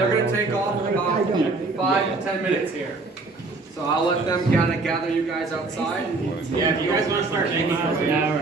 and they're gonna take off in about 5 to 10 minutes here. So I'll let them kind of gather you guys outside. Yeah, if you guys want to start naming for an hour,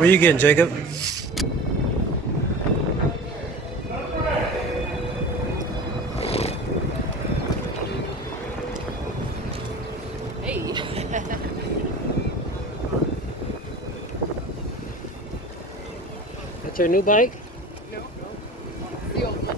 What are you getting, Jacob? Hey. That's your new bike? No. The old one.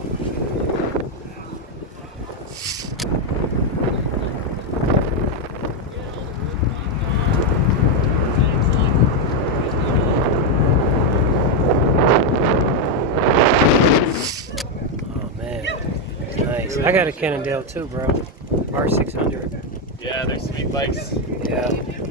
Oh man, nice. I got a Cannondale too, bro. R600. yeah, they're sweet bikes. Yeah.